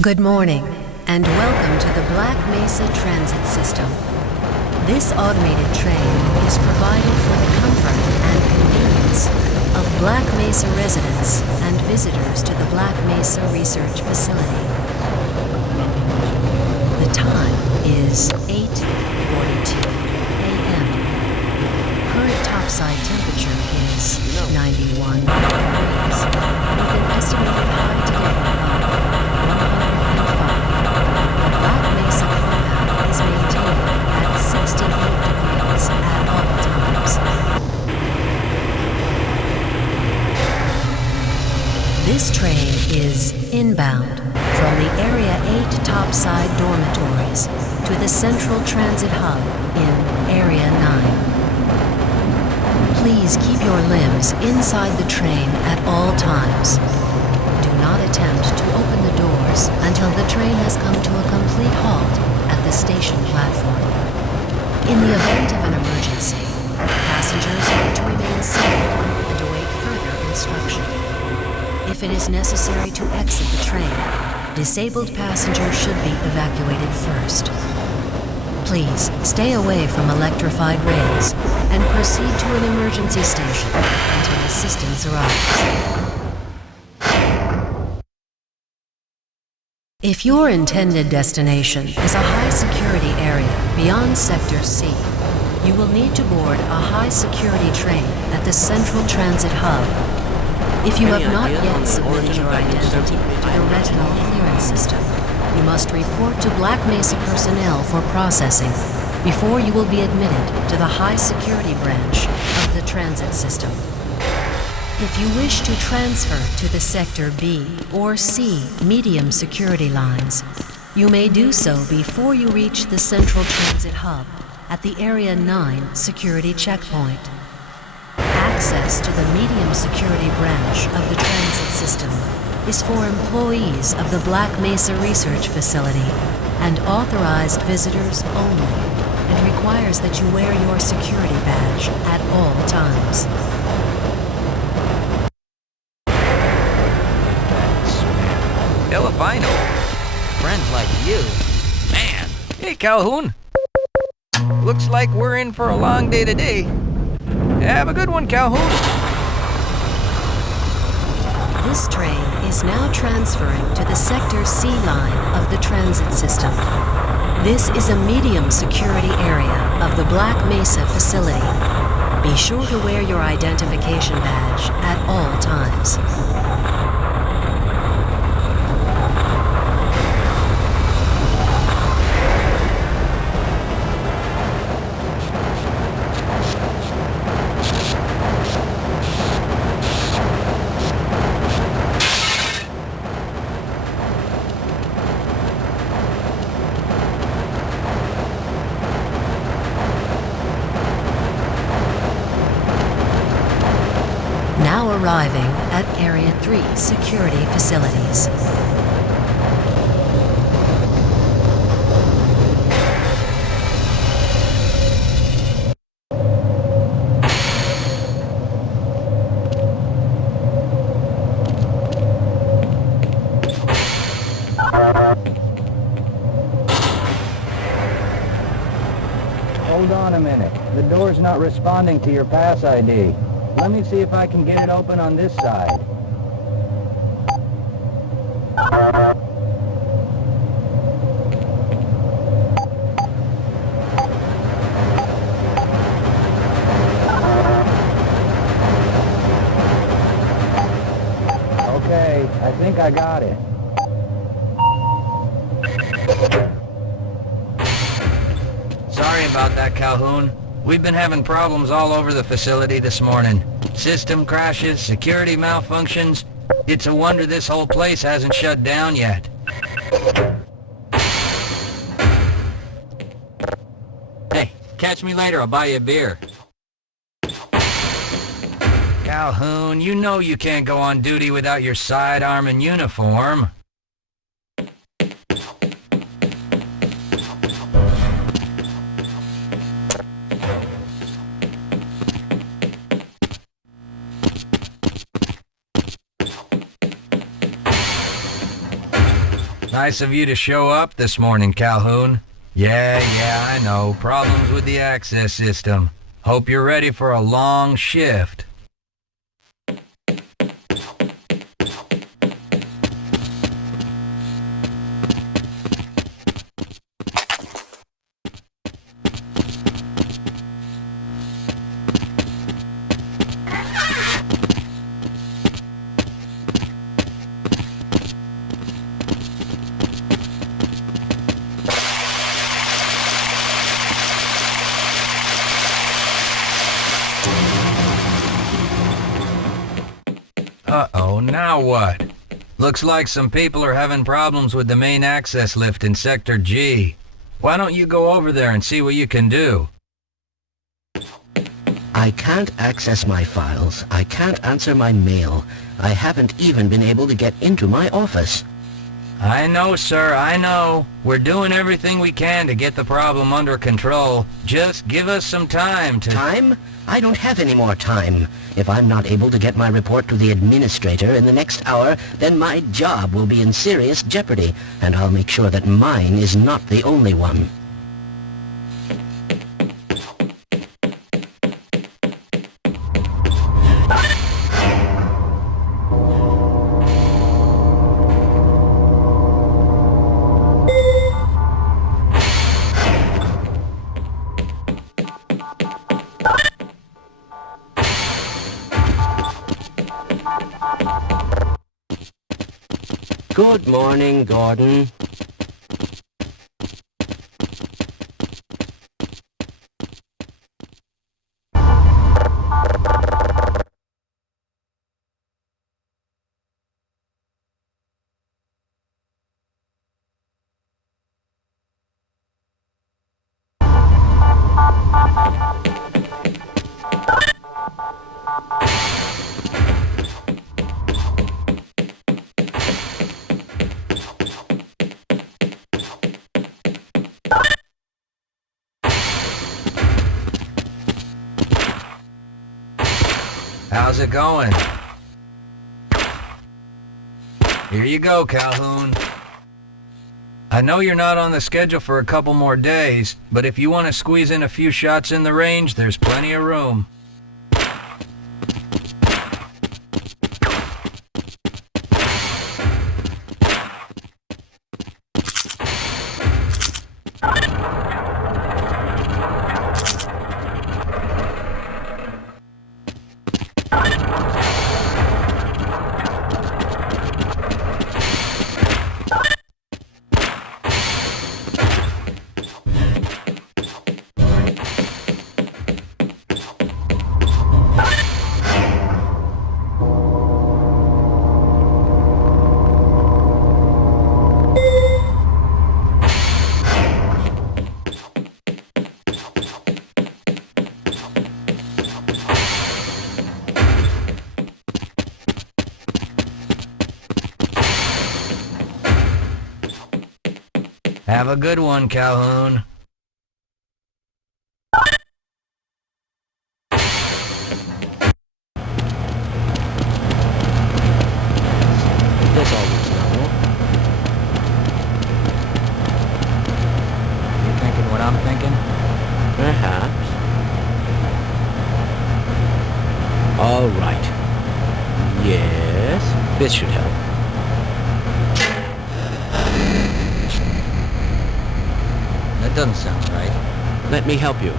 Good morning, and welcome to the Black Mesa Transit System. This automated train is provided for the comfort and convenience of Black Mesa residents and visitors to the Black Mesa Research Facility. The time is 8:42 a.m. Current topside temperature is 91 degrees, with an estimated high today of 105. The Black Mesa compound is maintained at 68 degrees at all times. This train is inbound from the Area 8 topside dormitories to the Central Transit Hub in Area 9. Please keep your limbs inside the train at all times. Do not attempt to open the doors until the train has come to a complete halt at the station platform. In the event of an emergency, passengers are to remain seated and await further instruction. If it is necessary to exit the train, disabled passengers should be evacuated first. Please stay away from electrified rails and proceed to an emergency station until assistance arrives. If your intended destination is a high-security area beyond Sector C, you will need to board a high-security train at the Central Transit Hub. If you have not yet submitted your identity to the retinal clearance system, you must report to Black Mesa personnel for processing before you will be admitted to the high-security branch of the transit system. If you wish to transfer to the Sector B or C medium security lines, you may do so before you reach the Central Transit Hub at the Area 9 security checkpoint. Access to the medium security branch of the transit system is for employees of the Black Mesa Research Facility and authorized visitors only, and requires that you wear your security badge at all times. Hell if I know. Friends like you. Man. Hey, Calhoun. Looks like we're in for a long day today. Have a good one, Calhoun. This train is now transferring to the Sector C line of the transit system. This is a medium security area of the Black Mesa facility. Be sure to wear your identification badge at all times. Now arriving at Area 3 security facilities. Hold on a minute. The door's not responding to your pass ID. Let me see if I can get it open on this side. Okay, I think I got it. Sorry about that, Calhoun. We've been having problems all over the facility this morning. System crashes, security malfunctions. It's a wonder this whole place hasn't shut down yet. Hey, catch me later, I'll buy you a beer. Calhoun, you know you can't go on duty without your sidearm and uniform. Nice of you to show up this morning, Calhoun. Yeah, I know. Problems with the access system. Hope you're ready for a long shift. Uh-oh, now what? Looks like some people are having problems with the main access lift in Sector G. Why don't you go over there and see what you can do? I can't access my files. I can't answer my mail. I haven't even been able to get into my office. I know, sir, I know. We're doing everything we can to get the problem under control. Just give us some time to... Time? I don't have any more time. If I'm not able to get my report to the administrator in the next hour, then my job will be in serious jeopardy, and I'll make sure that mine is not the only one. Good morning, Gordon. How's it going? Here you go, Calhoun. I know you're not on the schedule for a couple more days, but if you want to squeeze in a few shots in the range, there's plenty of room. Have a good one, Calhoun. That's all looks normal. You thinking what I'm thinking? Perhaps. All right. Yes, this should help. That doesn't sound right. Let me help you.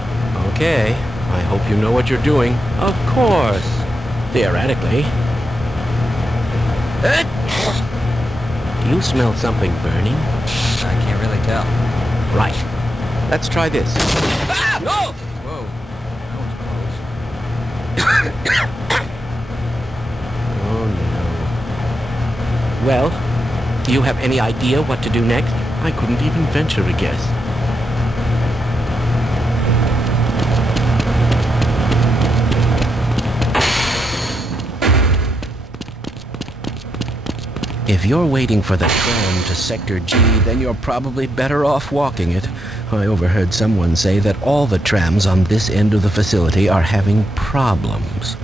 Okay. I hope you know what you're doing. Of course. Theoretically. You smell something burning? I can't really tell. Right. Let's try this. Ah! No! Whoa. That Oh no. Well, do you have any idea what to do next? I couldn't even venture a guess. If you're waiting for the tram to Sector G, then you're probably better off walking it. I overheard someone say that all the trams on this end of the facility are having problems.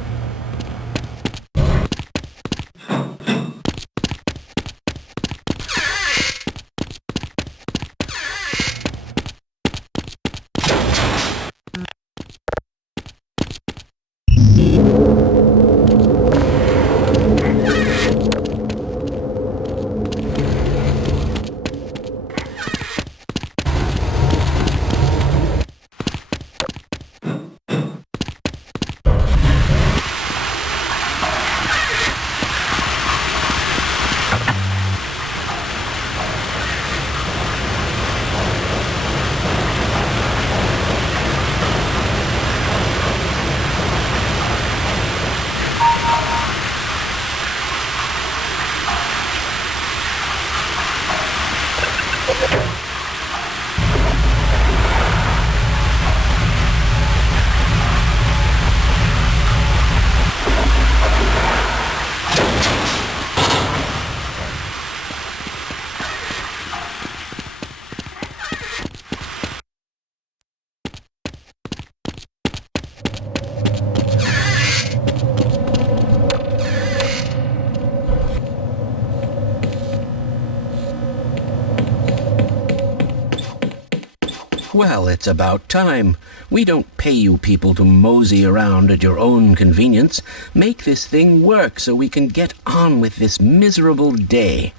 Well, it's about time. We don't pay you people to mosey around at your own convenience. Make this thing work so we can get on with this miserable day.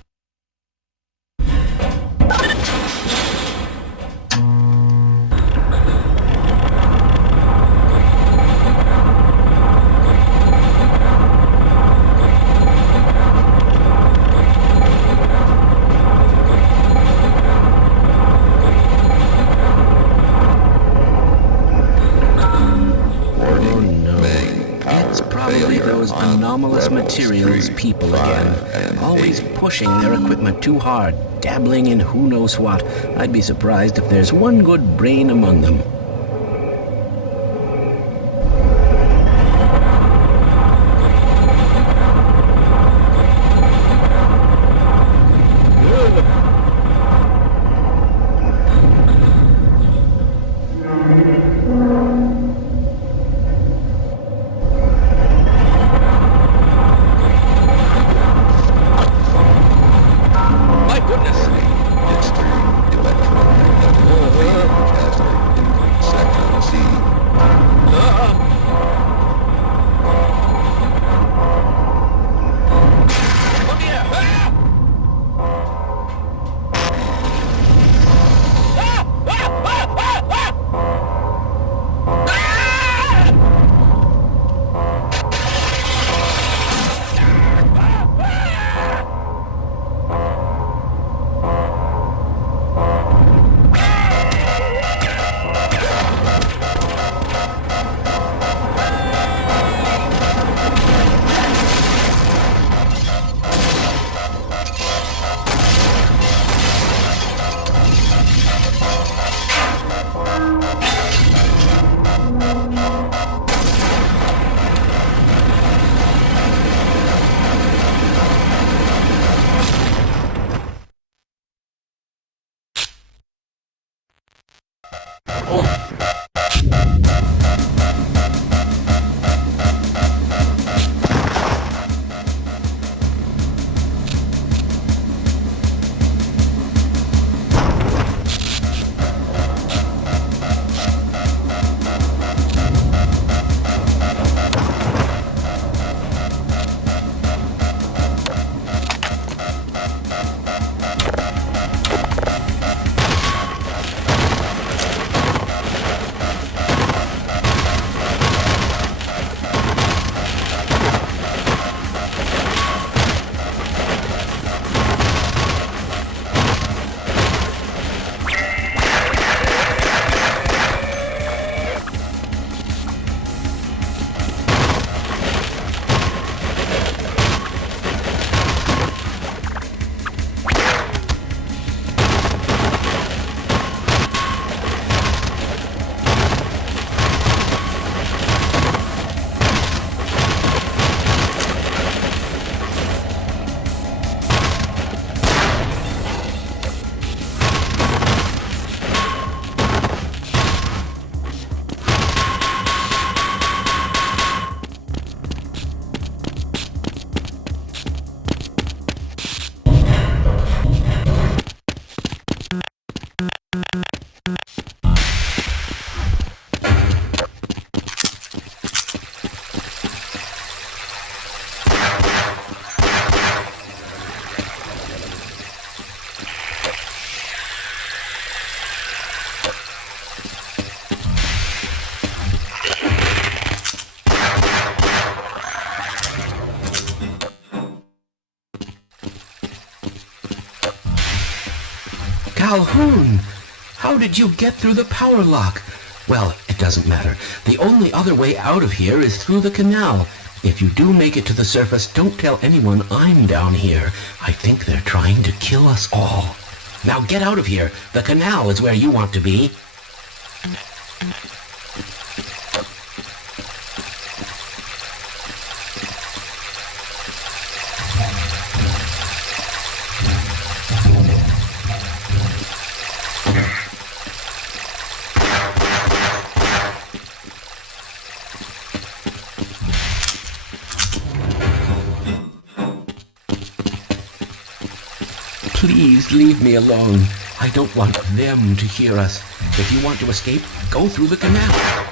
Anomalous materials people again, always pushing their equipment too hard, dabbling in who knows what. I'd be surprised if there's one good brain among them. Calhoun! How did you get through the power lock? Well, it doesn't matter. The only other way out of here is through the canal. If you do make it to the surface, don't tell anyone I'm down here. I think they're trying to kill us all. Now get out of here. The canal is where you want to be. Please leave me alone. I don't want them to hear us. If you want to escape, go through the canal.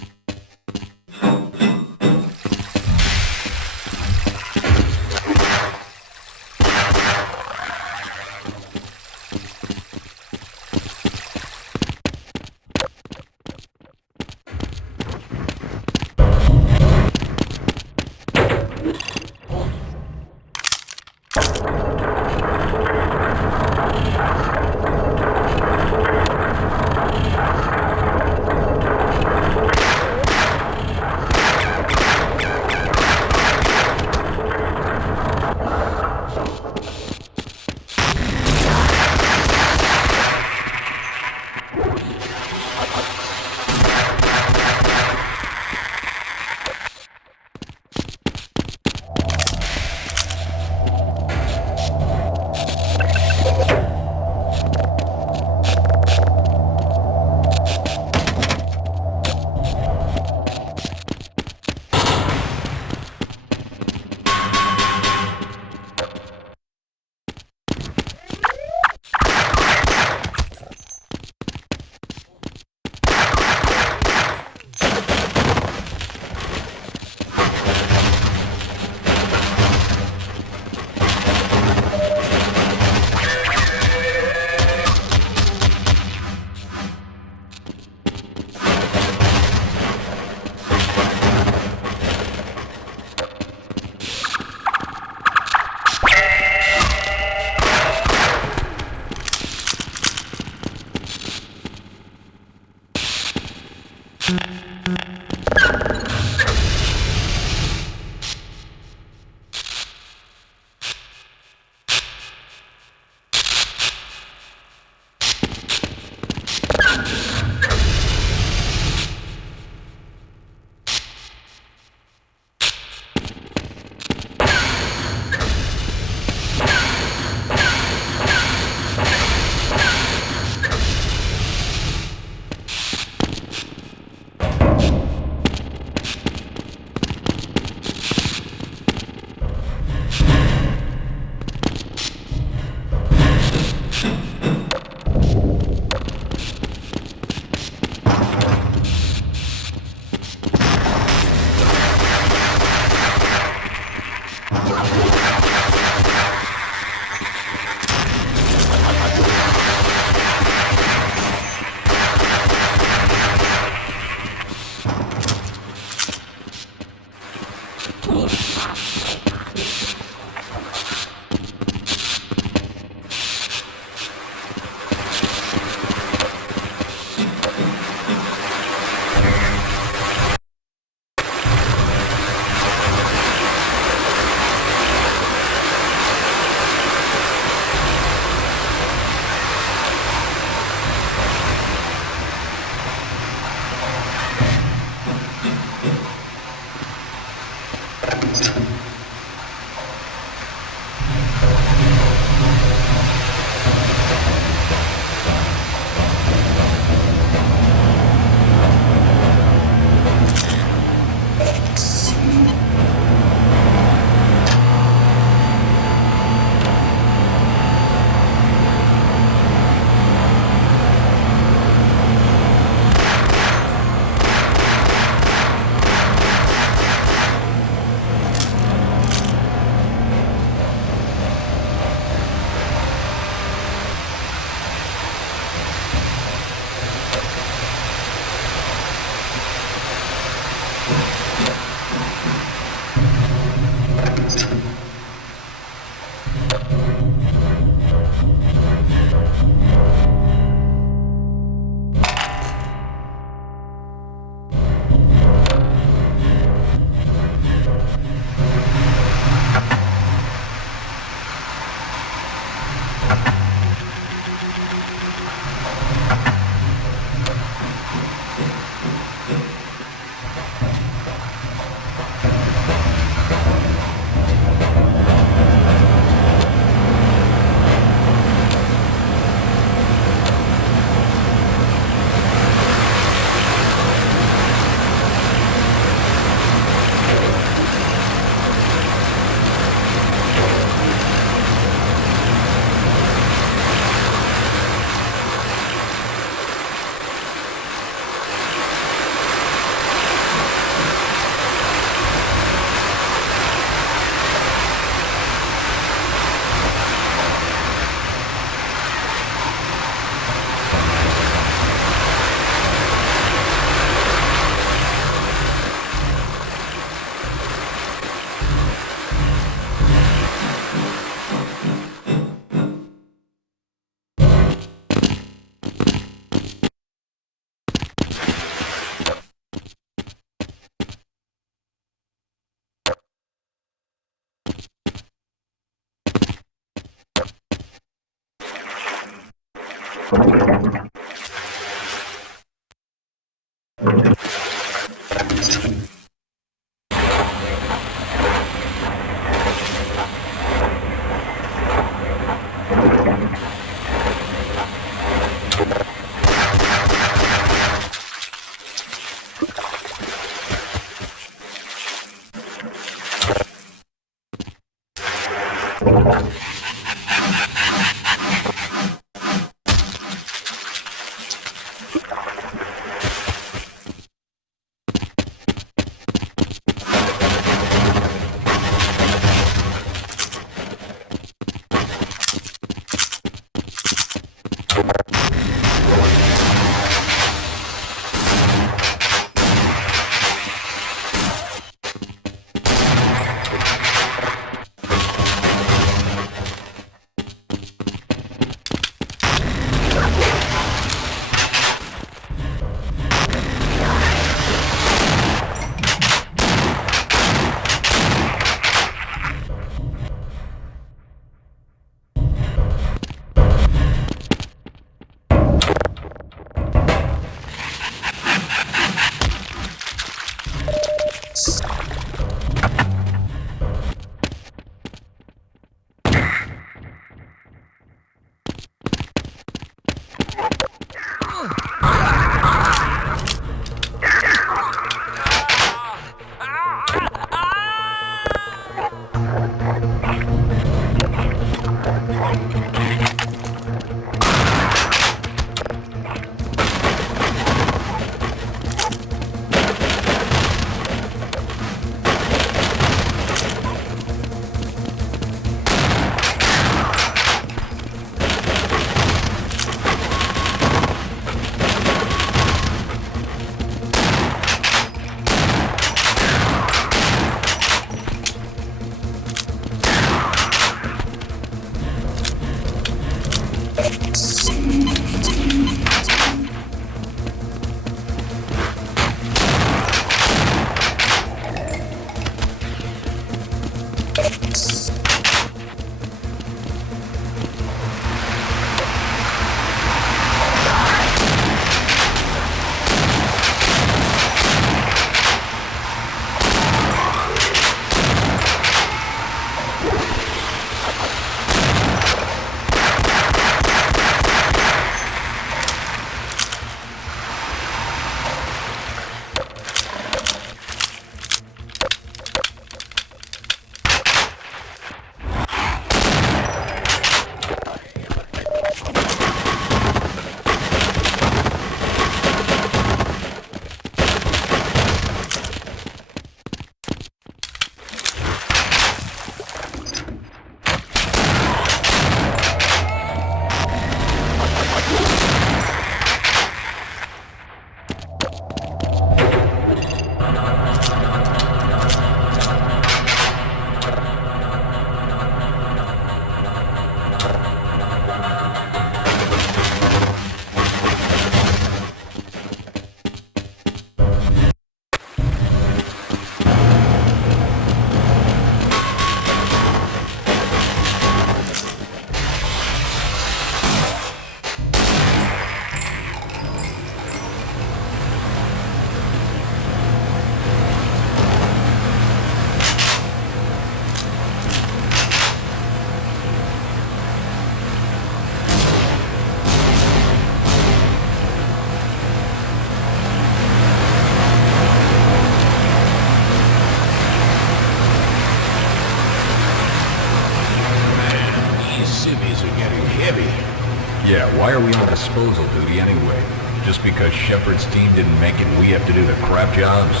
Yeah, why are we on disposal duty anyway? Just because Shepard's team didn't make it and we have to do the crap jobs?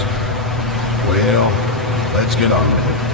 Well, let's get on with it.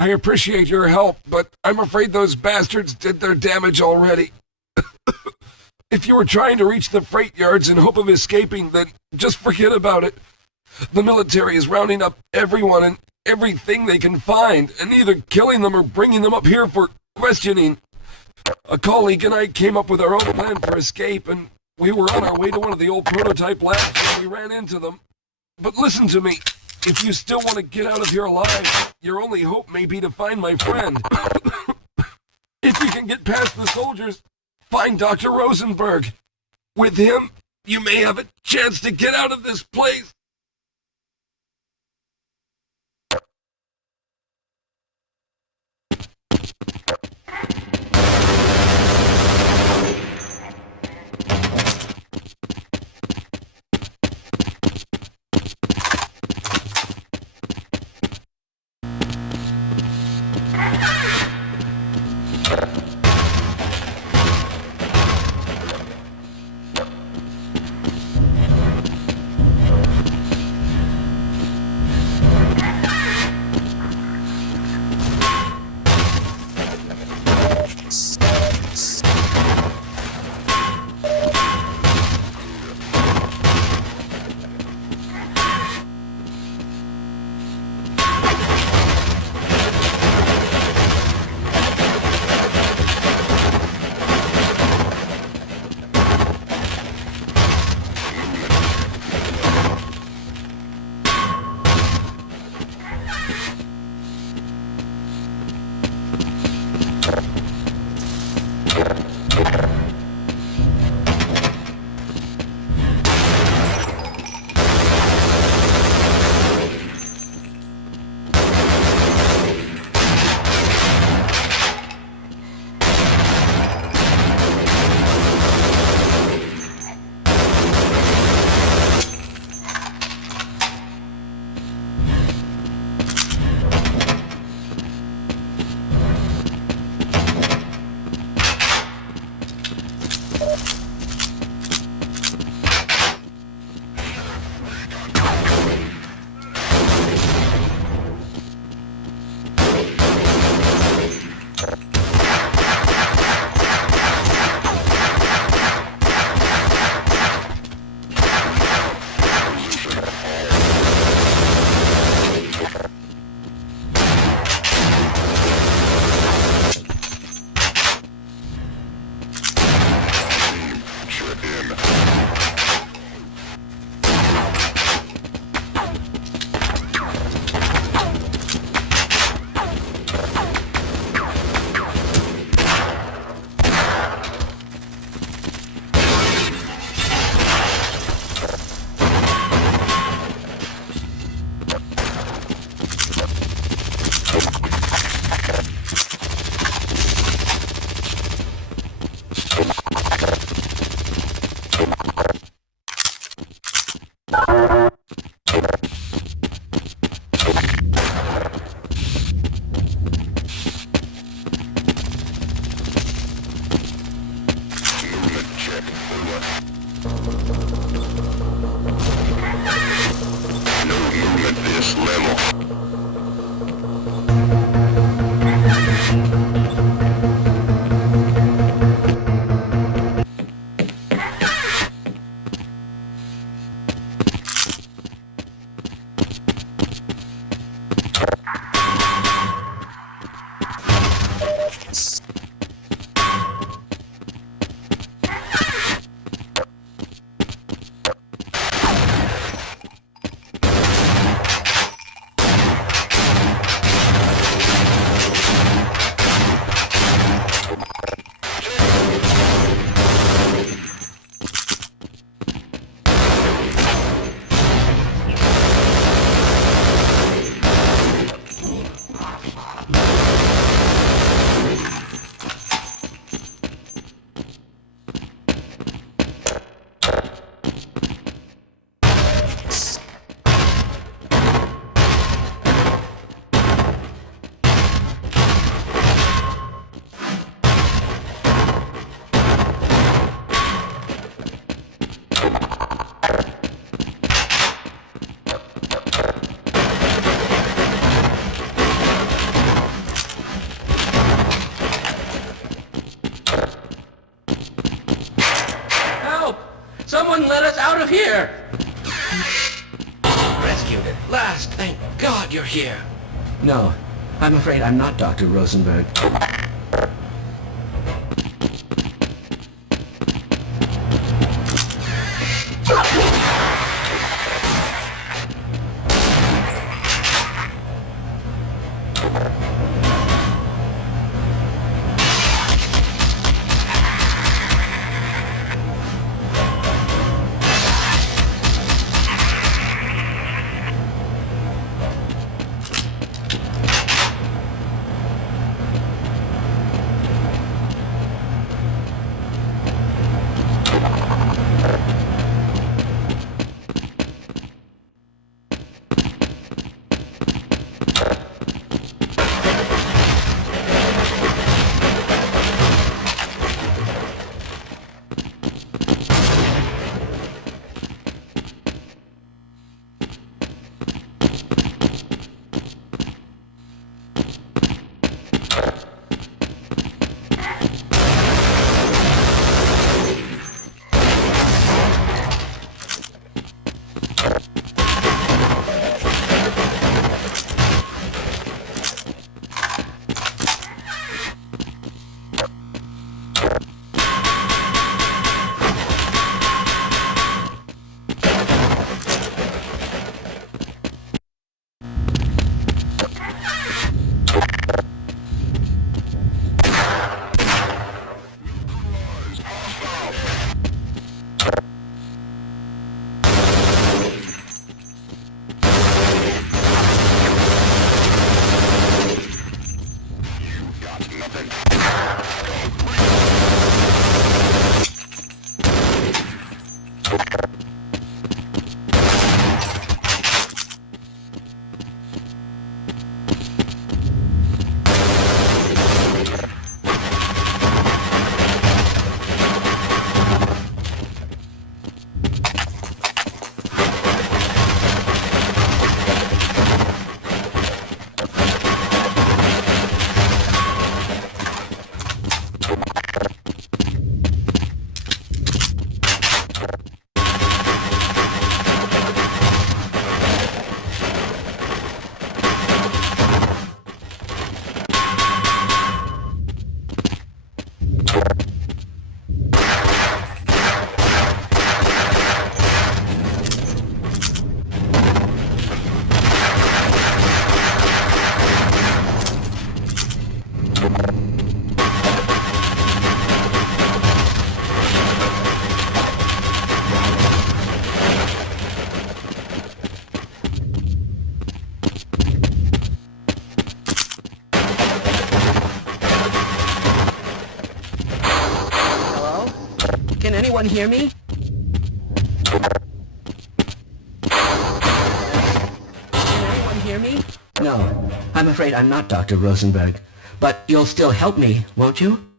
I appreciate your help, but I'm afraid those bastards did their damage already. If you were trying to reach the freight yards in hope of escaping, then just forget about it. The military is rounding up everyone and everything they can find, and either killing them or bringing them up here for questioning. A colleague and I came up with our own plan for escape, and we were on our way to one of the old prototype labs when we ran into them. But listen to me. If you still want to get out of here alive, your only hope may be to find my friend. If you can get past the soldiers, find Dr. Rosenberg. With him, you may have a chance to get out of this place. At last, thank God you're here. No, I'm afraid I'm not Dr. Rosenberg. Can anyone hear me? Can anyone hear me? No, I'm afraid I'm not Dr. Rosenberg. But you'll still help me, won't you?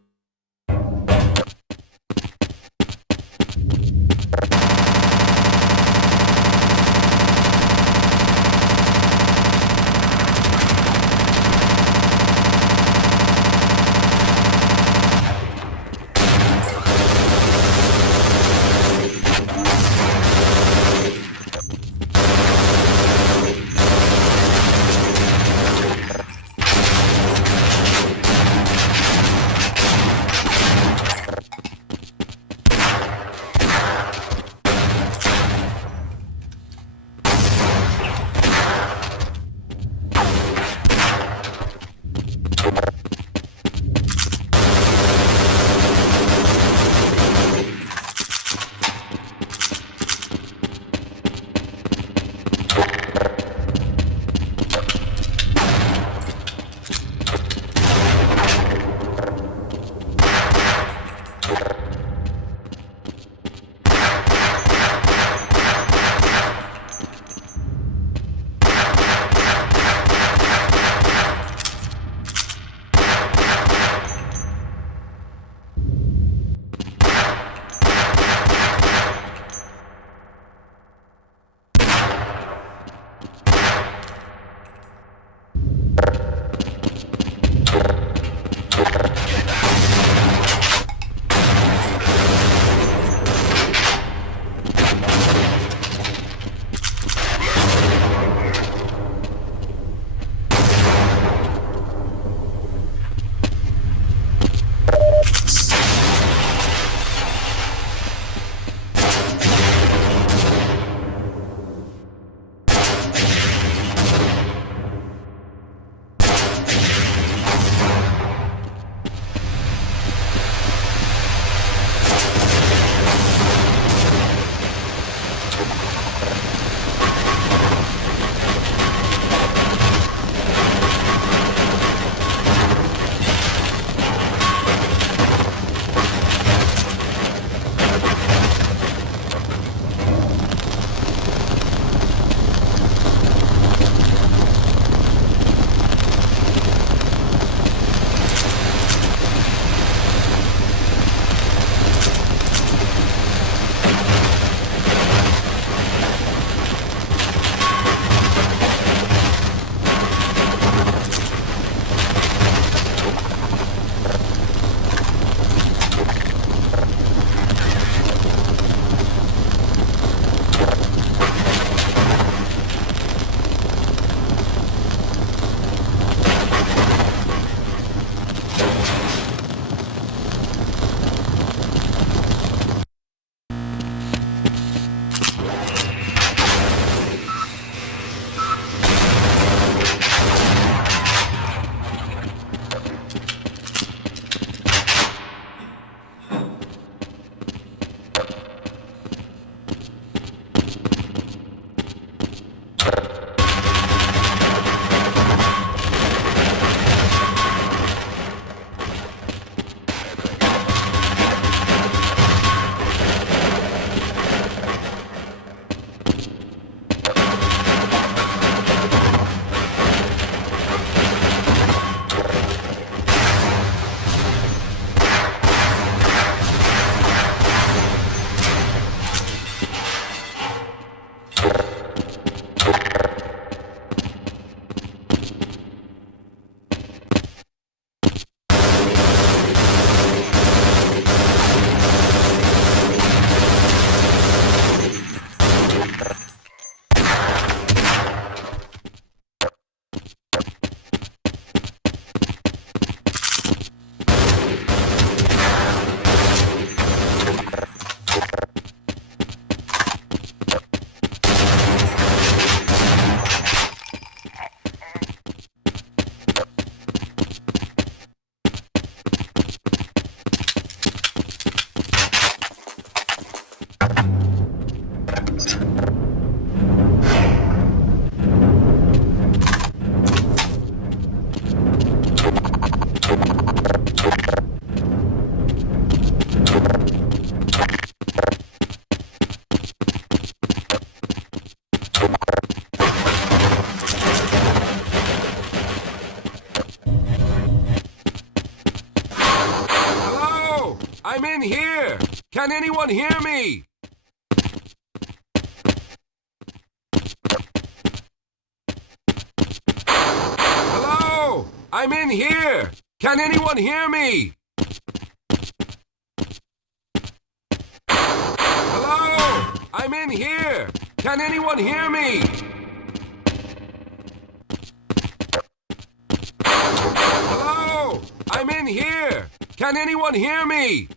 I'm in here! Can anyone hear me? Hello? I'm in here! Can anyone hear me? Hello? I'm in here! Can anyone hear me? Hello? I'm in here! Can anyone hear me?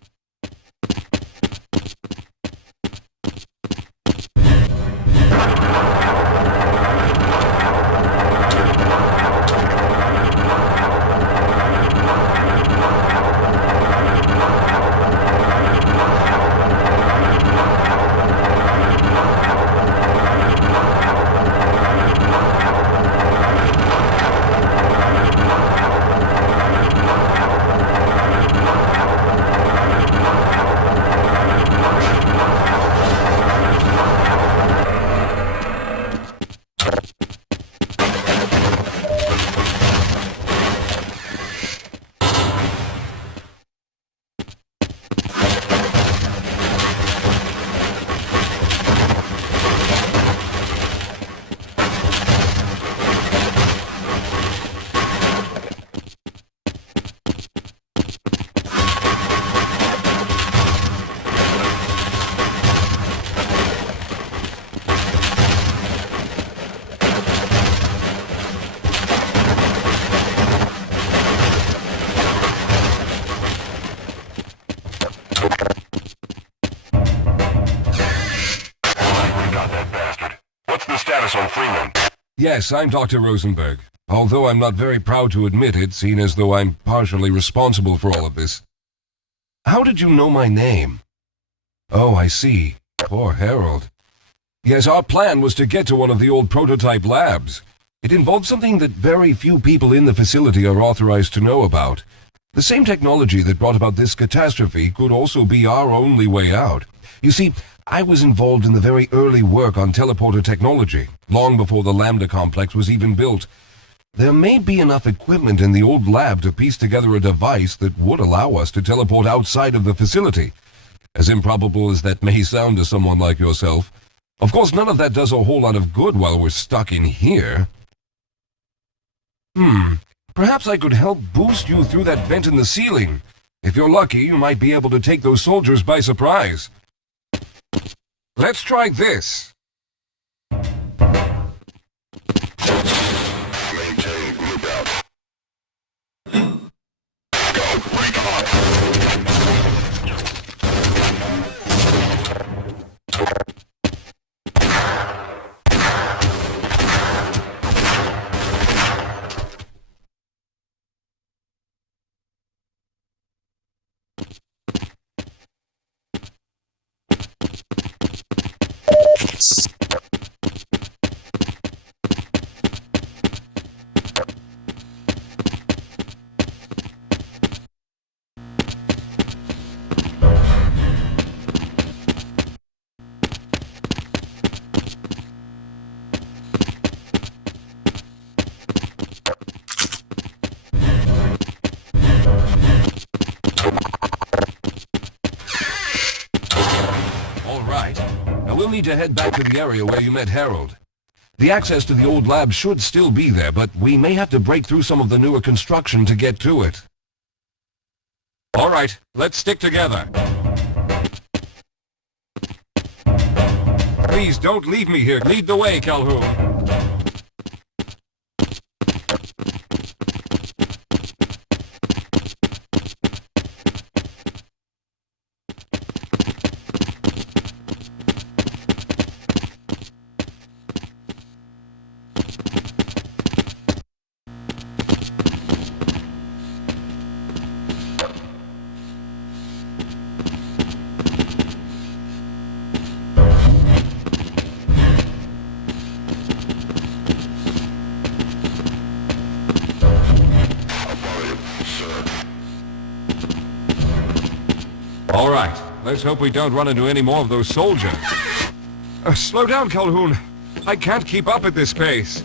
Yes, I'm Dr. Rosenberg, although I'm not very proud to admit it, seeing as though I'm partially responsible for all of this. How did you know my name? Oh, I see. Poor Harold. Yes, our plan was to get to one of the old prototype labs. It involved something that very few people in the facility are authorized to know about. The same technology that brought about this catastrophe could also be our only way out. You see, I was involved in the very early work on teleporter technology, long before the Lambda complex was even built. There may be enough equipment in the old lab to piece together a device that would allow us to teleport outside of the facility. As improbable as that may sound to someone like yourself. Of course, none of that does a whole lot of good while we're stuck in here. Perhaps I could help boost you through that vent in the ceiling. If you're lucky, you might be able to take those soldiers by surprise. Let's try this. Maintain group out. Go, recon! We'll need to head back to the area where you met Harold. The access to the old lab should still be there, but we may have to break through some of the newer construction to get to it. All right, let's stick together. Please don't leave me here. Lead the way, Calhoun. All right, let's hope we don't run into any more of those soldiers. Slow down, Calhoun. I can't keep up at this pace.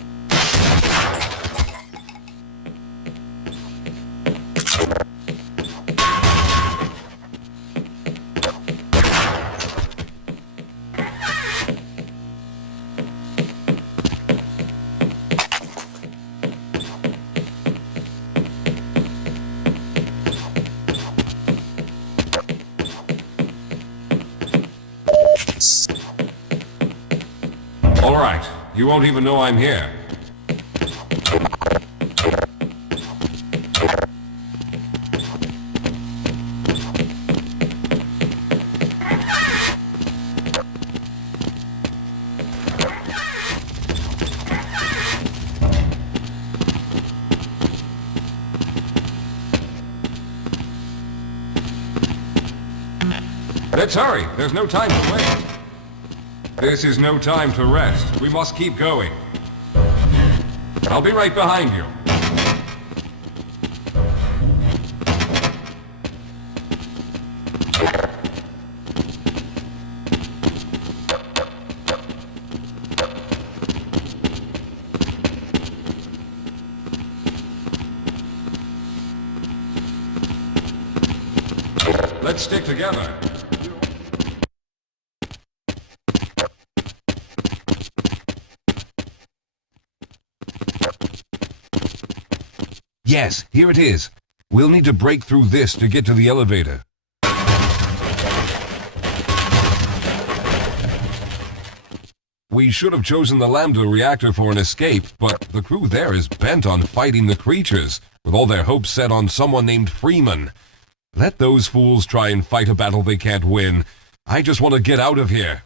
won't even know I'm here. Let's hurry. There's no time to wait. This is no time to rest. We must keep going. I'll be right behind you. Let's stick together. Yes, here it is. We'll need to break through this to get to the elevator. We should have chosen the Lambda reactor for an escape, but the crew there is bent on fighting the creatures, with all their hopes set on someone named Freeman. Let those fools try and fight a battle they can't win. I just want to get out of here.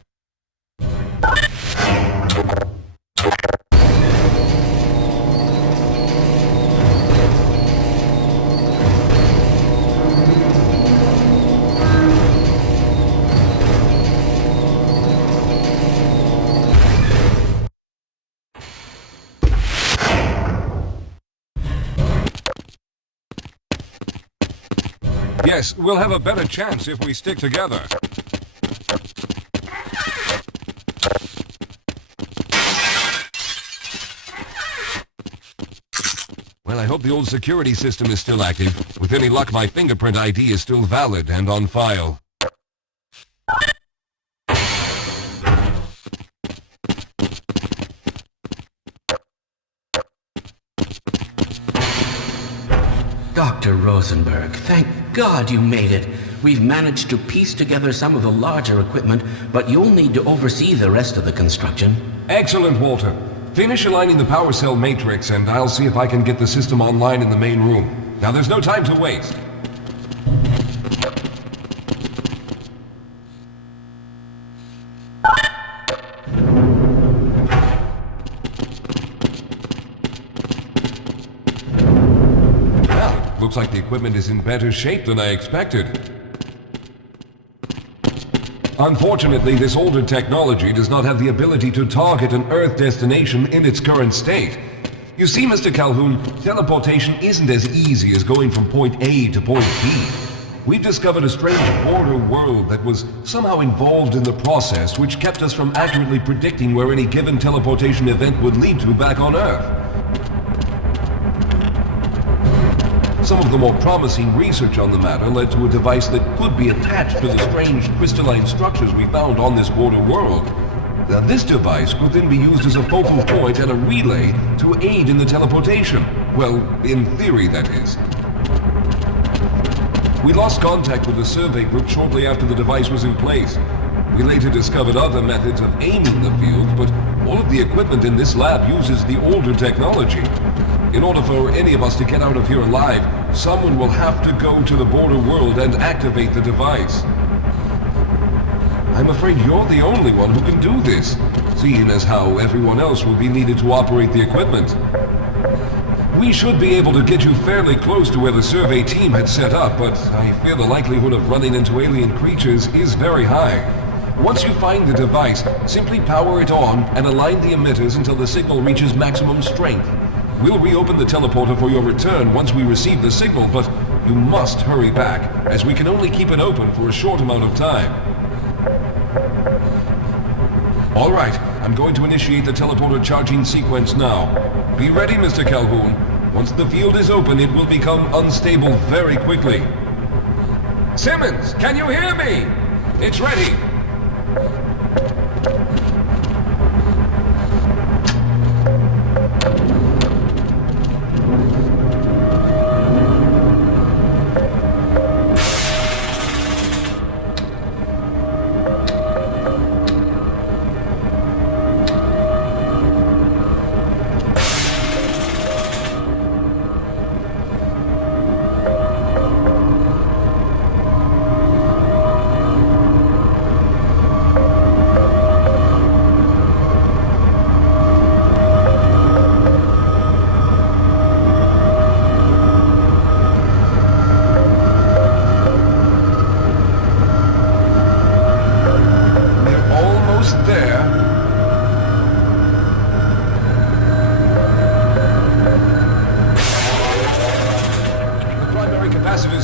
Yes, we'll have a better chance if we stick together. Well, I hope the old security system is still active. With any luck, my fingerprint ID is still valid and on file. Dr. Rosenberg, thank God you made it. We've managed to piece together some of the larger equipment, but you'll need to oversee the rest of the construction. Excellent, Walter. Finish aligning the power cell matrix, and I'll see if I can get the system online in the main room. Now, there's no time to waste. Looks like the equipment is in better shape than I expected. Unfortunately, this older technology does not have the ability to target an Earth destination in its current state. You see, Mr. Calhoun, teleportation isn't as easy as going from point A to point B. We've discovered a strange border world that was somehow involved in the process, which kept us from accurately predicting where any given teleportation event would lead to back on Earth. Some of the more promising research on the matter led to a device that could be attached to the strange crystalline structures we found on this border world. Now, this device could then be used as a focal point and a relay to aid in the teleportation. Well, in theory, that is. We lost contact with the survey group shortly after the device was in place. We later discovered other methods of aiming the field, but all of the equipment in this lab uses the older technology. In order for any of us to get out of here alive, someone will have to go to the border world and activate the device. I'm afraid you're the only one who can do this, seeing as how everyone else will be needed to operate the equipment. We should be able to get you fairly close to where the survey team had set up, but I fear the likelihood of running into alien creatures is very high. Once you find the device, simply power it on and align the emitters until the signal reaches maximum strength. We'll reopen the teleporter for your return once we receive the signal, but you must hurry back, as we can only keep it open for a short amount of time. All right, I'm going to initiate the teleporter charging sequence now. Be ready, Mr. Calhoun. Once the field is open, it will become unstable very quickly. Simmons, can you hear me? It's ready.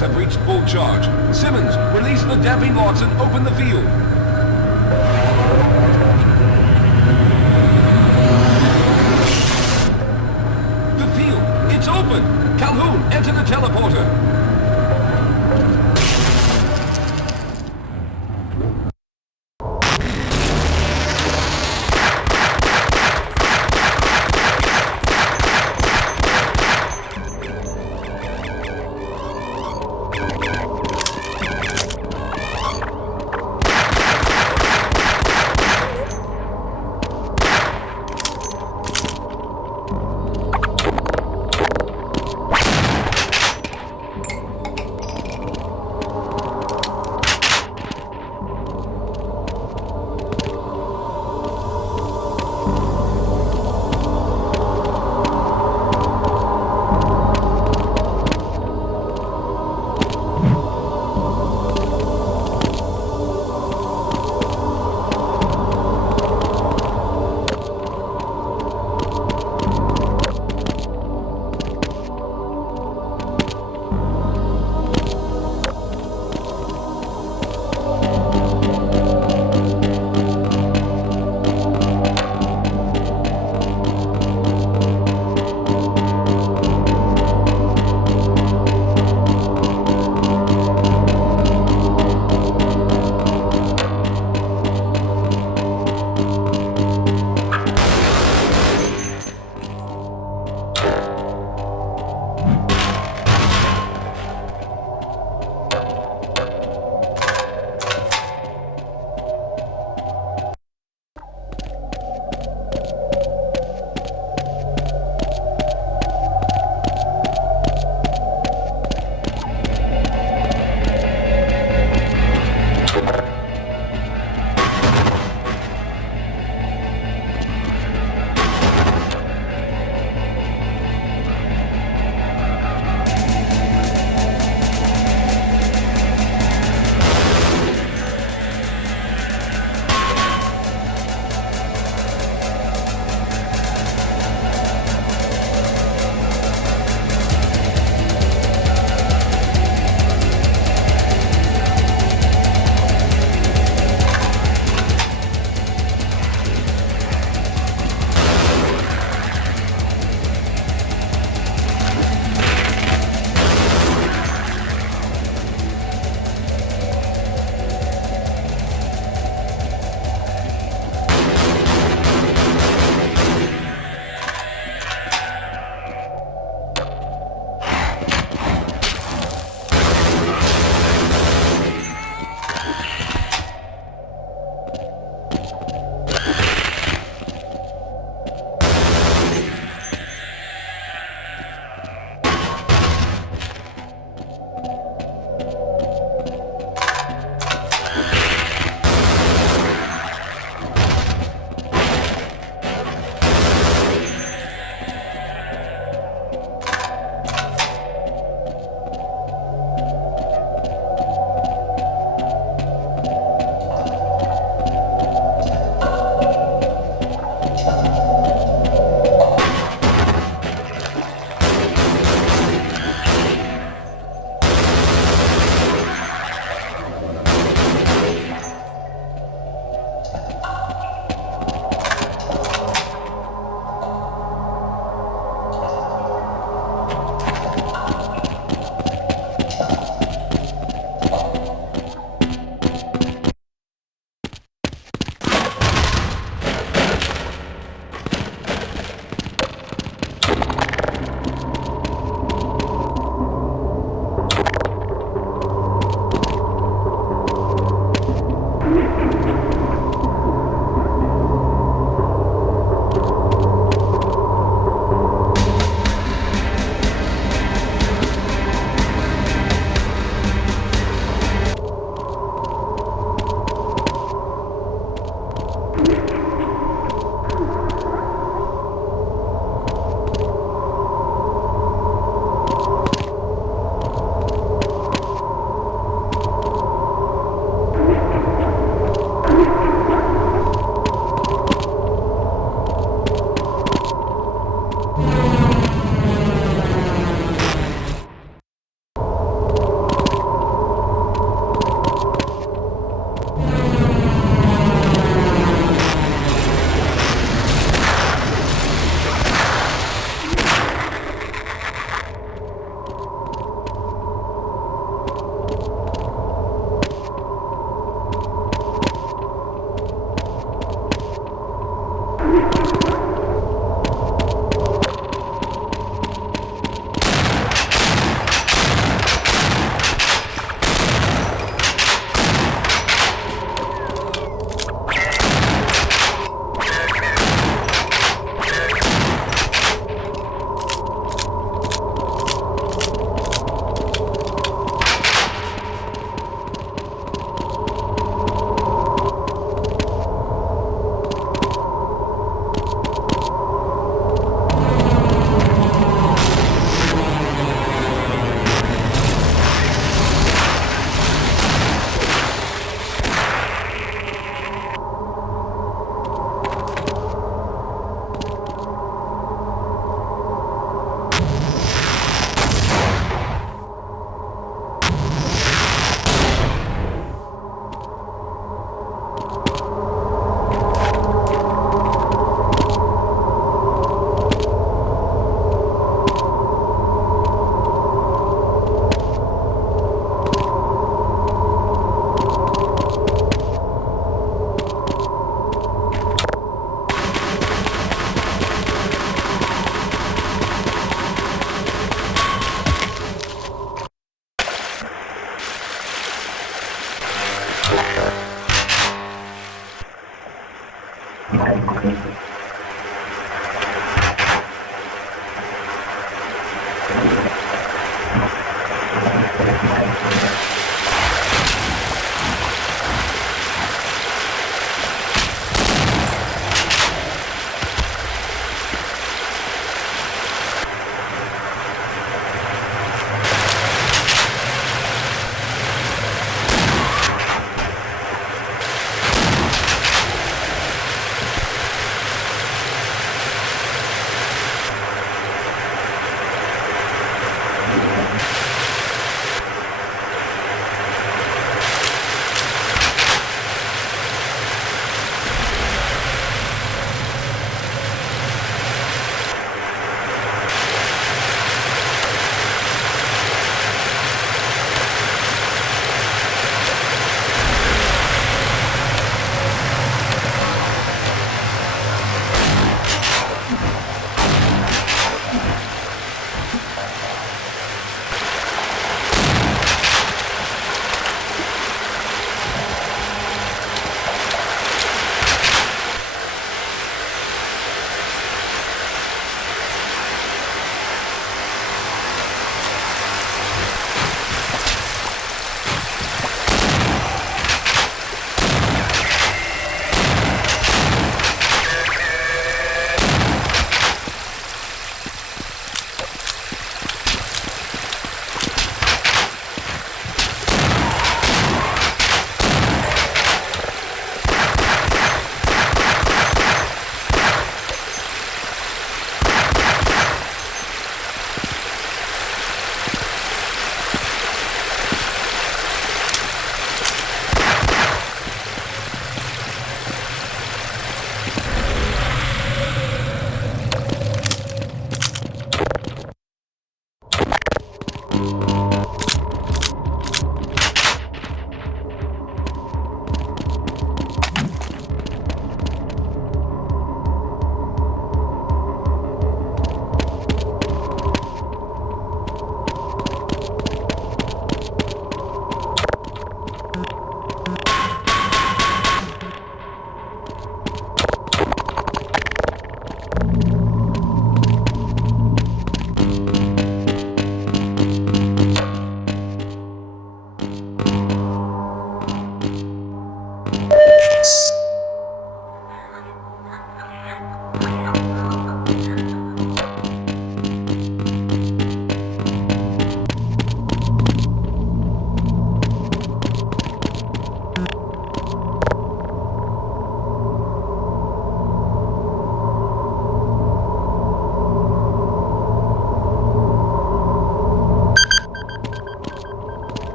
reactors have reached full charge. Simmons, release the damping locks and open the field. The field, it's open! Calhoun, enter the teleporter!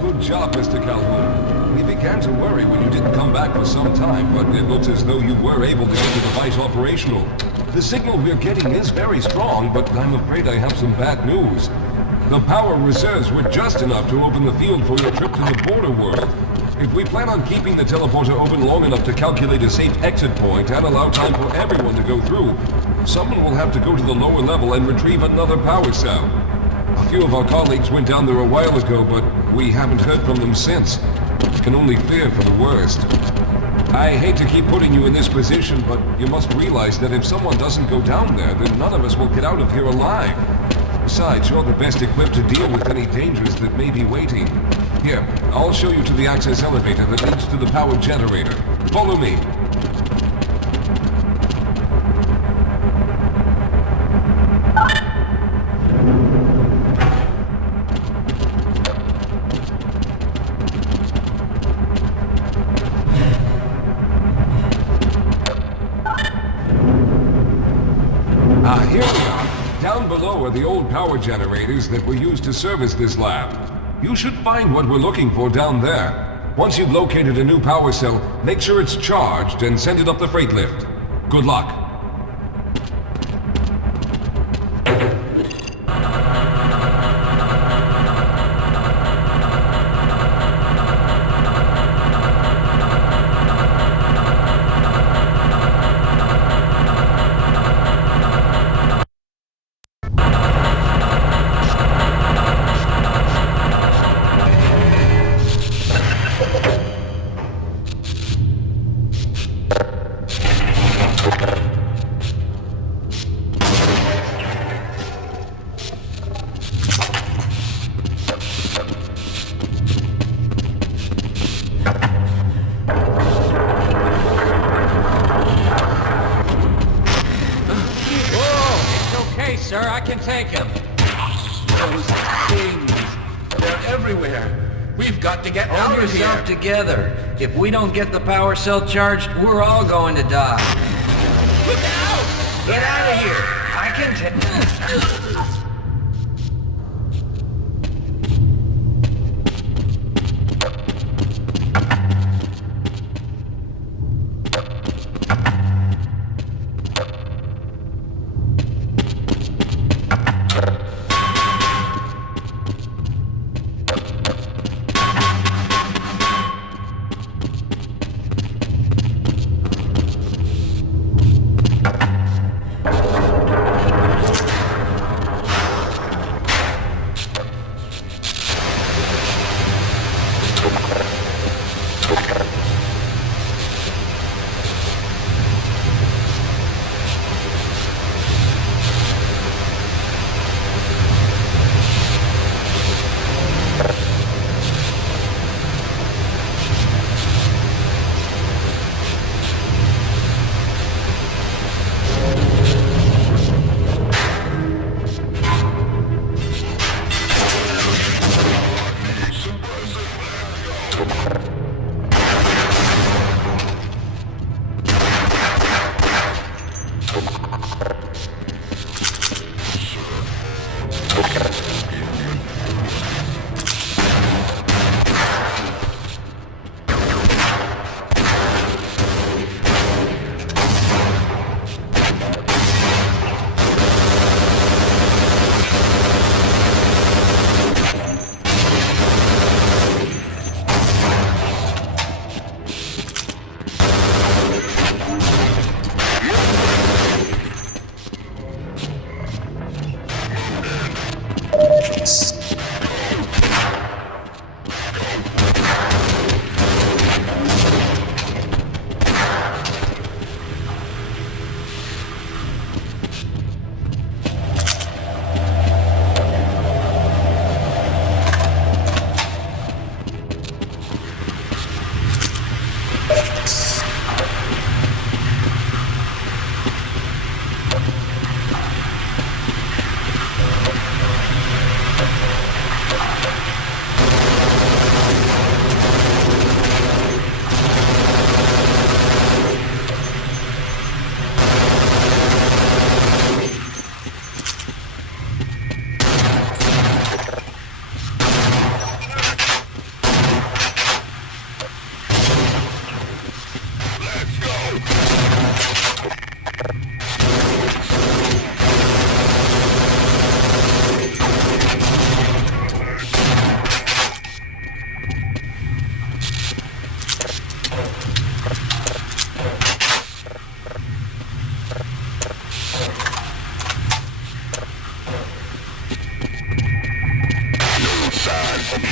Good job, Mr. Calhoun. We began to worry when you didn't come back for some time, but it looks as though you were able to get the device operational. The signal we're getting is very strong, but I'm afraid I have some bad news. The power reserves were just enough to open the field for your trip to the border world. If we plan on keeping the teleporter open long enough to calculate a safe exit point and allow time for everyone to go through, someone will have to go to the lower level and retrieve another power cell. A few of our colleagues went down there a while ago, but we haven't heard from them since. Can only fear for the worst. I hate to keep putting you in this position, but you must realize that if someone doesn't go down there, then none of us will get out of here alive. Besides, you're the best equipped to deal with any dangers that may be waiting. Here, I'll show you to the access elevator that leads to the power generator. Follow me. Here we are. Down below are the old power generators that were used to service this lab. You should find what we're looking for down there. Once you've located a new power cell, make sure it's charged and send it up the freight lift. Good luck. Sir, I can take him. Those things, they're everywhere. We've got to get out Hold of yourself here. together. If we don't get the power cell charged, we're all going to die. Look out! Get out of here. I can take...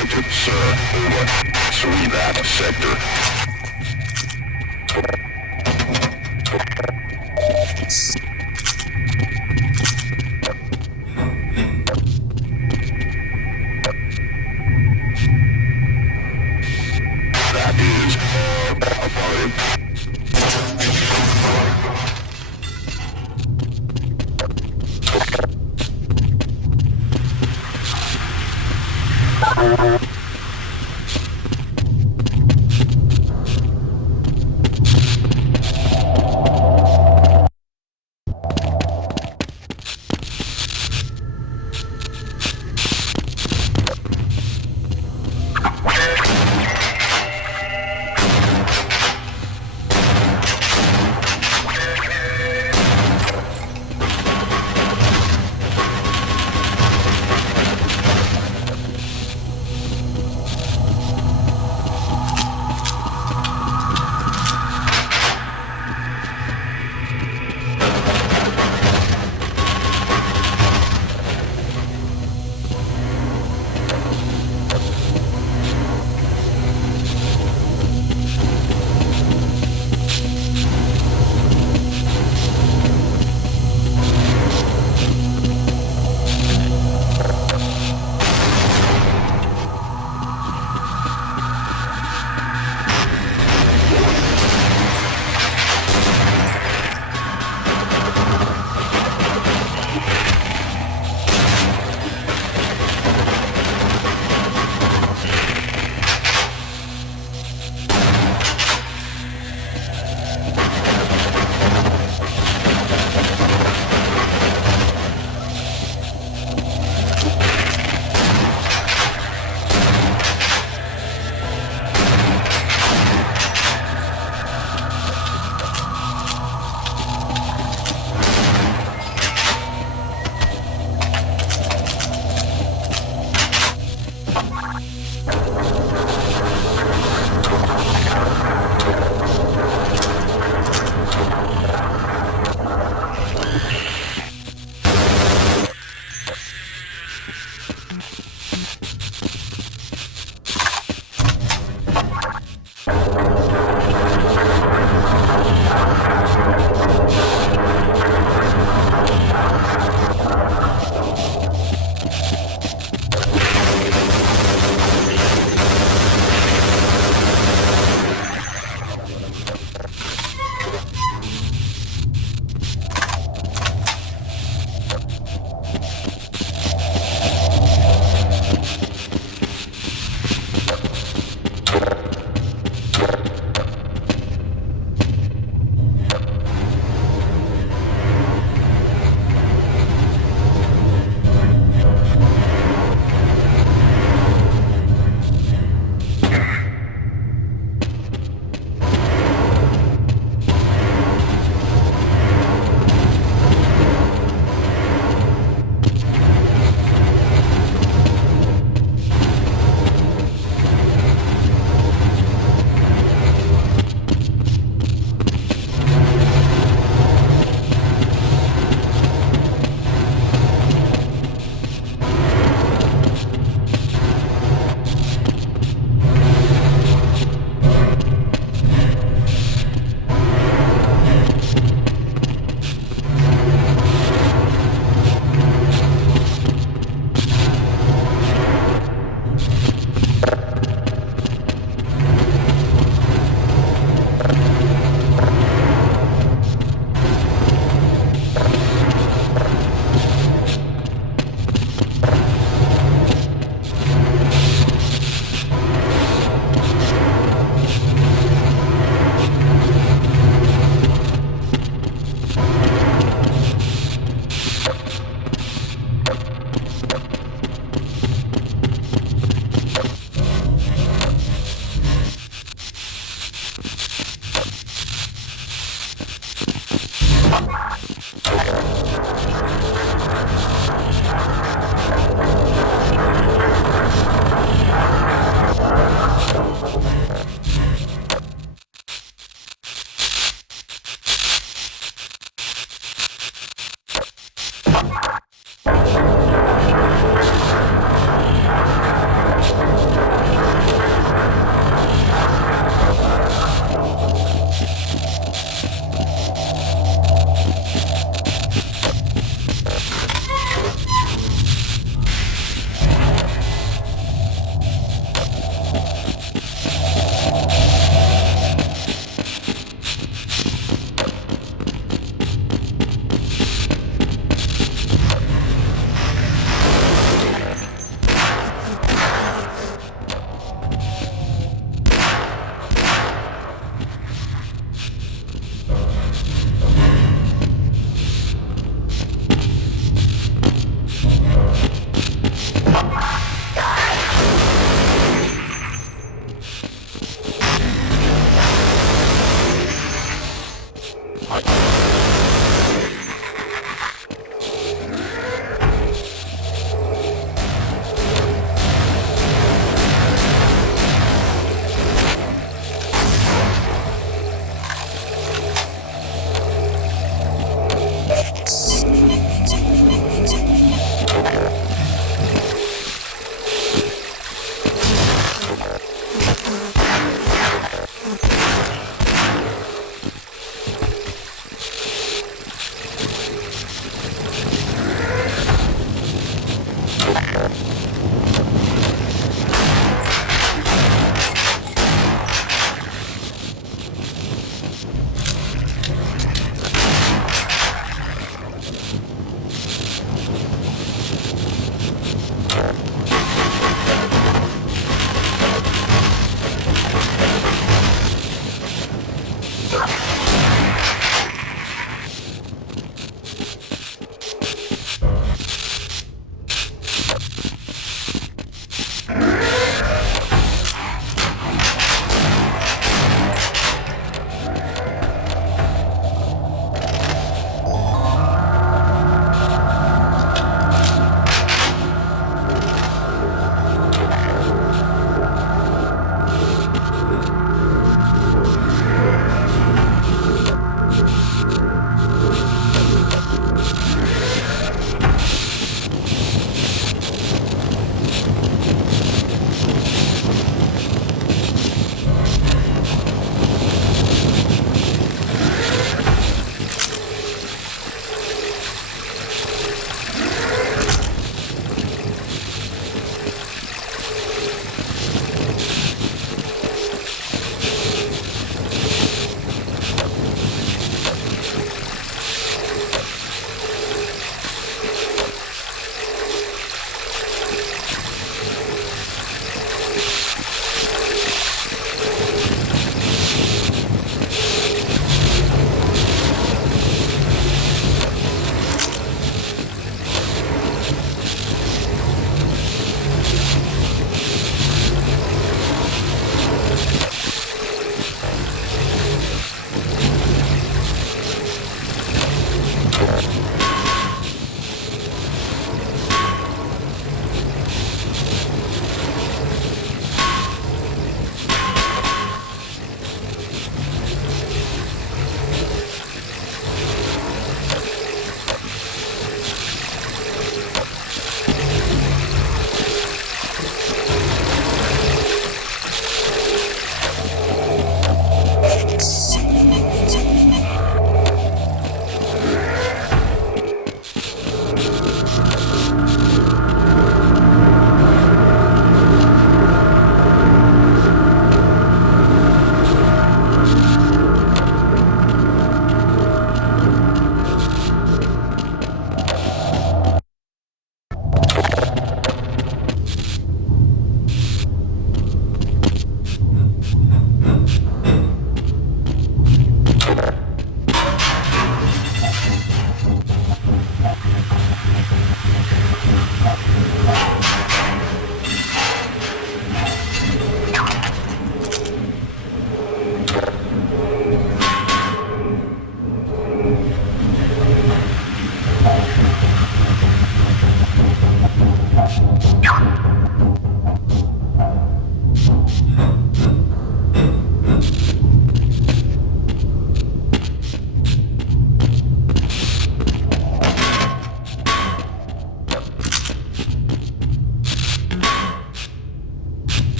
Objective, sir. Over. 3 that sector. That is affirmative.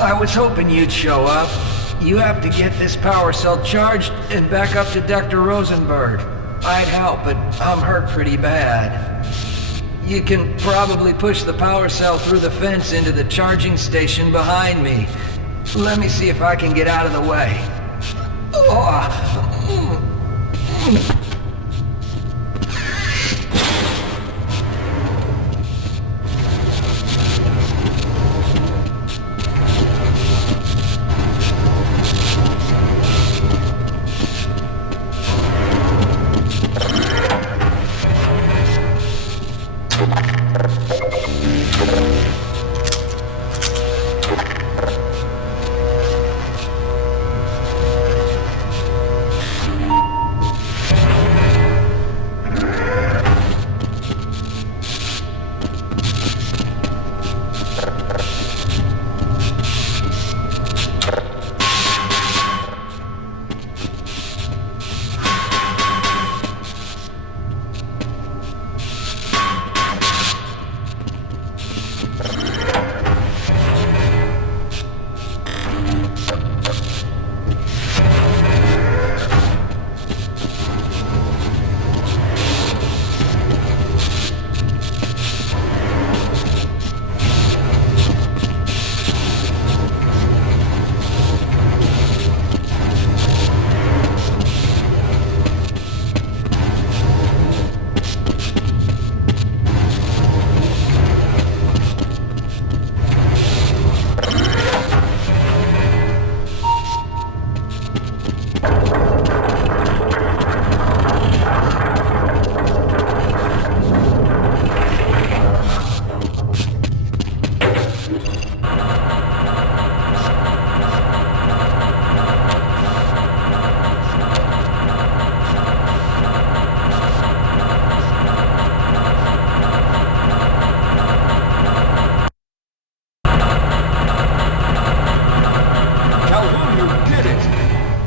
I was hoping you'd show up. You have to get this power cell charged and back up to Dr. Rosenberg. I'd help, but I'm hurt pretty bad. You can probably push the power cell through the fence into the charging station behind me. Let me see if I can get out of the way.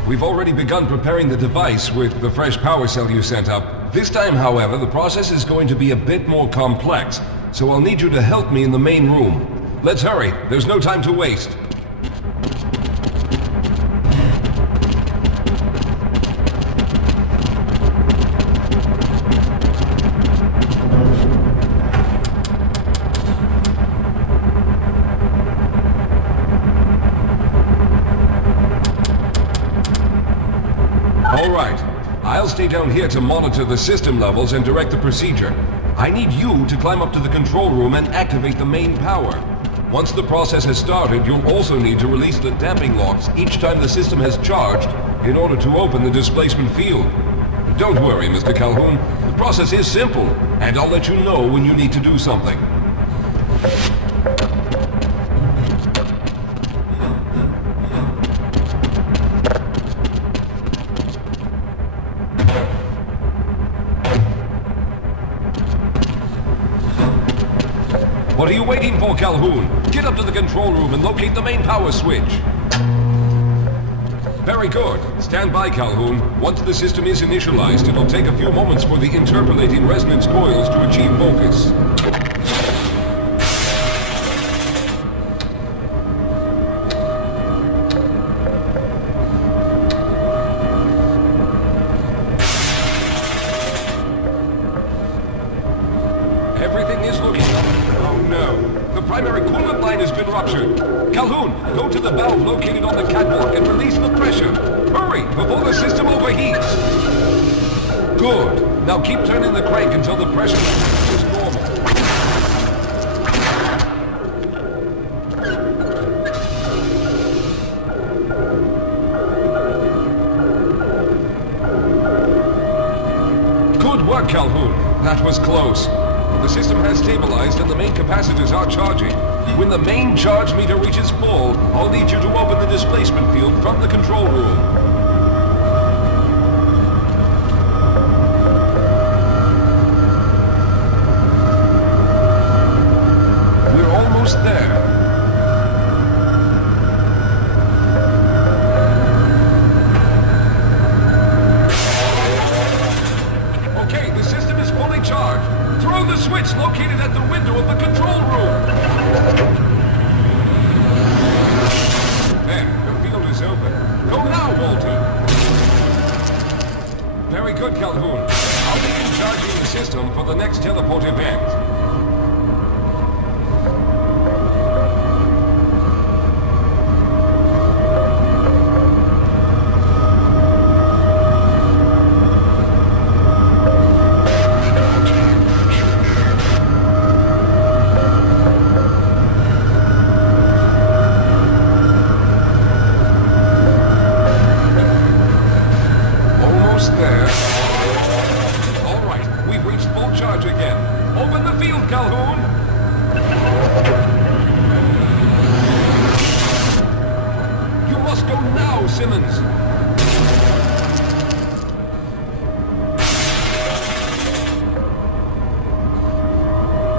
We've already begun preparing the device with the fresh power cell you sent up. This time, however, the process is going to be a bit more complex, so I'll need you to help me in the main room. Let's hurry. There's no time to waste. I'll stay down here to monitor the system levels and direct the procedure. I need you to climb up to the control room and activate the main power. Once the process has started, you'll also need to release the damping locks each time the system has charged in order to open the displacement field. Don't worry, Mr. Calhoun. The process is simple, and I'll let you know when you need to do something. What are you waiting for, Calhoun? Get up to the control room and locate the main power switch. Very good. Stand by, Calhoun. Once the system is initialized, it'll take a few moments for the interpolating resonance coils to achieve focus. Everything is looking up. Oh no. The primary coolant line has been ruptured. Calhoun, go to the valve located on the catwalk and release the pressure. Hurry, before the system overheats. Good. Now keep turning the crank until the pressure is normal. Good work, Calhoun. That was close. The system has stabilized and the main capacitors are charging. When the main charge meter reaches full, I'll need you to open the displacement field from the control room. We're almost there. Okay, the system is fully charged. Throw the switch! It's located at the window of the control room. There, the field is open. Go now, Walter. Very good, Calhoun. I'll begin charging the system for the next teleport event.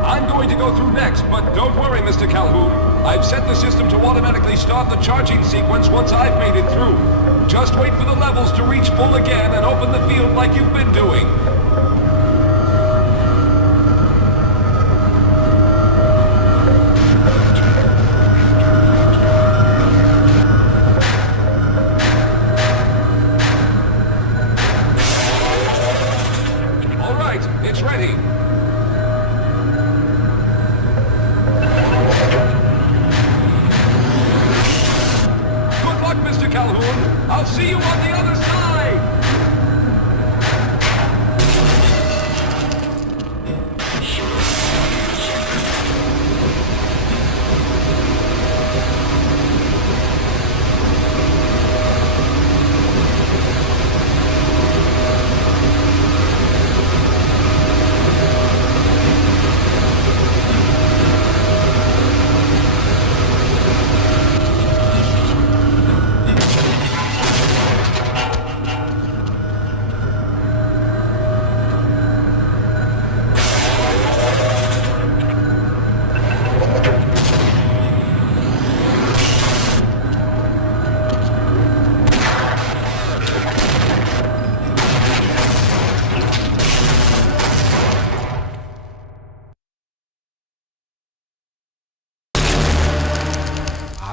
I'm going to go through next, but don't worry, Mr. Calhoun. I've set the system to automatically start the charging sequence once I've made it through. Just wait for the levels to reach full again and open the field like you've been doing. All right, it's ready. Mr. Calhoun, I'll see you on the other side!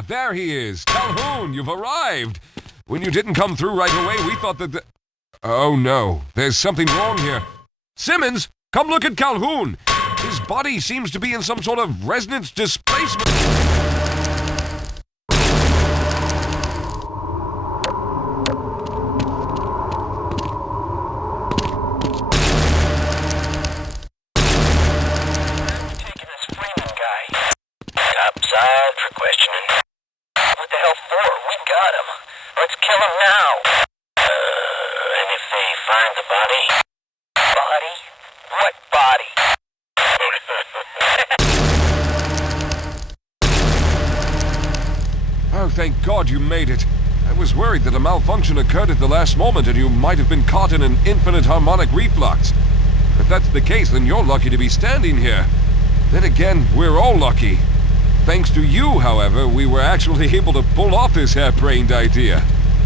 There he is! Calhoun, you've arrived! When you didn't come through right away, we thought that Oh no, there's something wrong here. Simmons, come look at Calhoun! His body seems to be in some sort of resonance displacement. Topside for questioning. What the hell for? We got him. Let's kill him now. And if they find the body? Body? What body? Oh, thank God you made it. I was worried that a malfunction occurred at the last moment and you might have been caught in an infinite harmonic reflux. If that's the case, then you're lucky to be standing here. Then again, we're all lucky. Thanks to you, however, we were actually able to pull off this harebrained idea.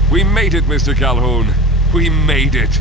We made it, Mr. Calhoun. We made it.